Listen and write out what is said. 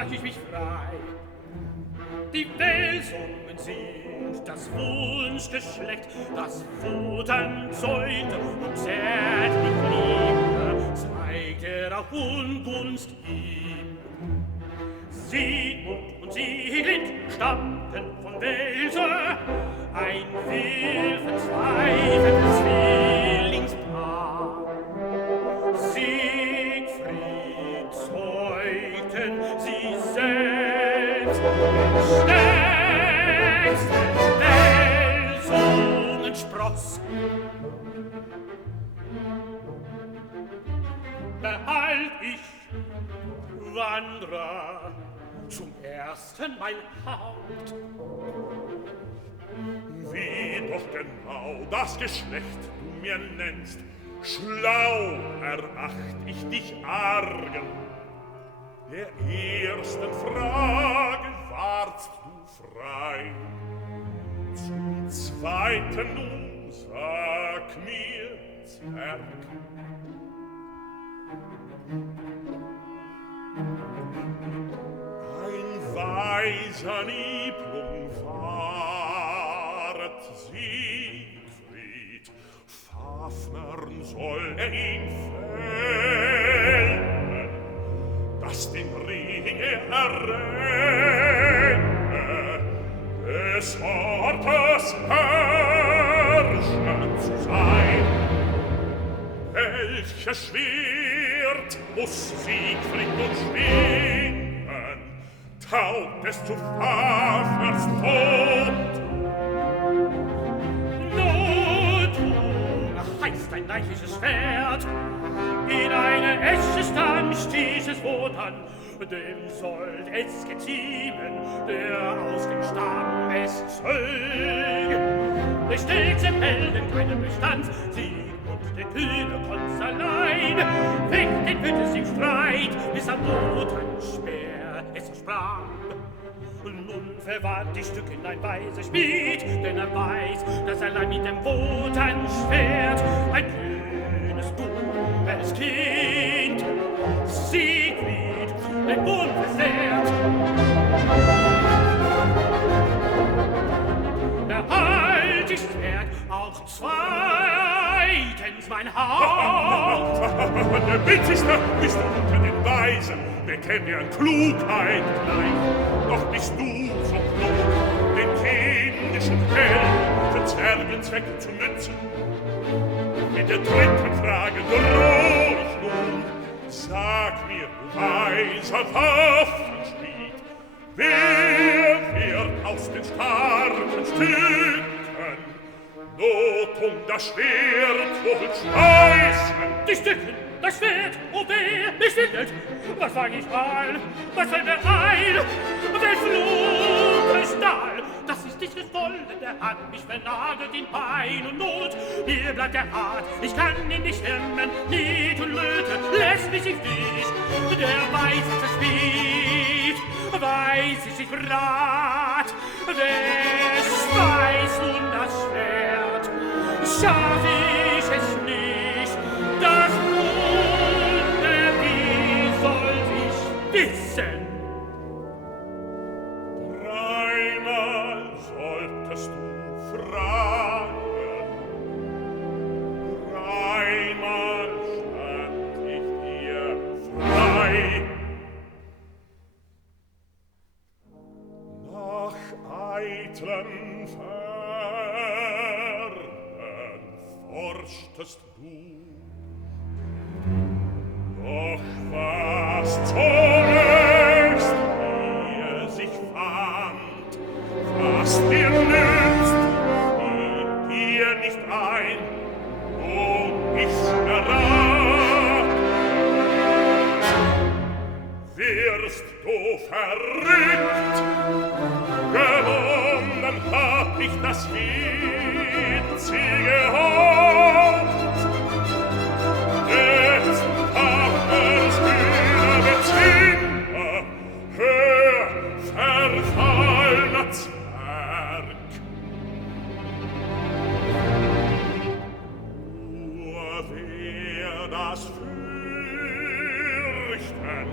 mach ich mich frei. Die Welsungen sind das Wunschgeschlecht, das Wotan zeugt und zärtlich Liebe, zeigt er auch Ungunst ihm. Siegmund und Sieglind stammten von Welse, ein willverzweifeltes Zwillingspaar. Siegfried zeugten sie selbst, den stärksten Welsungenspross. Behalt ich, Wanderer, zum ersten mein Haupt. Wie doch genau das Geschlecht du mir nennst, schlau eracht ich dich argen. Der ersten Frage warst du frei, zum zweiten nun sag mir, Zwerg. Ein weiser Niblung ward Siegfried, Fafnern soll ihn fällen, dass den Ring errenne, des Ortes Herrscher zu sein. Welches Schwert muss Siegfried nun schwingen, taugt es zu Fafners Tod? Nothung heißt ein leidliches Schwert, in eine Esche stand dieses Wotan, dem sollt es geziemen, der aus dem Stamm es zög. Des stets im Helden keinen Bestand, Siegmund der Kühne konnt's allein, weckt den Bündnis im Streit, bis am Wotan Speer es versprach. Nun verwahrt die Stück in ein weiser Schmied, denn er weiß, dass allein mit dem Wotan Schwert ein kühnes, dummes Kind Siegfried den Bund versehrt. Behalt ich Schwert auch zweitens mein Haupt. Der Witzigste bist du unter den Weisen, wer kennt dir an Klugheit gleich? Doch bist du so klug, den kindischen Helm für Zwergenzwecke zu nützen. In der dritten Frage droh ich nun, sag mir, du weiser Waffenschmied, wer wird aus den starken Stücken Nothung das Schwert wohl schmeißen? Die Stücken, das Schwert, oh weh, mich windet. Was fang ich an? Was fällt mir ein? Der Flug ist Stahl, das ist nicht geschwollen, der hat mich vernagelt in Pein und Not. Mir bleibt der Hart, ich kann ihn nicht hemmen, Niet und Löte, lässt mich im Stich. Der weiß es Schmied, weiß ich Rat, wes weiß nun das Schwert, schaff ich es nicht, das Wunder, wie soll ich wissen? Dreimal solltest du fragen, dreimal stand ich dir frei. Nach eitlen Fernen forschtest du, doch was zunächst mir sich fand, was dir nützt, fiel dir nicht ein, wo ich's errat. Wirst du verrückt, gewonnen hab ich das witzige Haupt. Jetzt Fafners kühner Bezwinger, hör, verfallner Zwerg. Nur wer das fürchten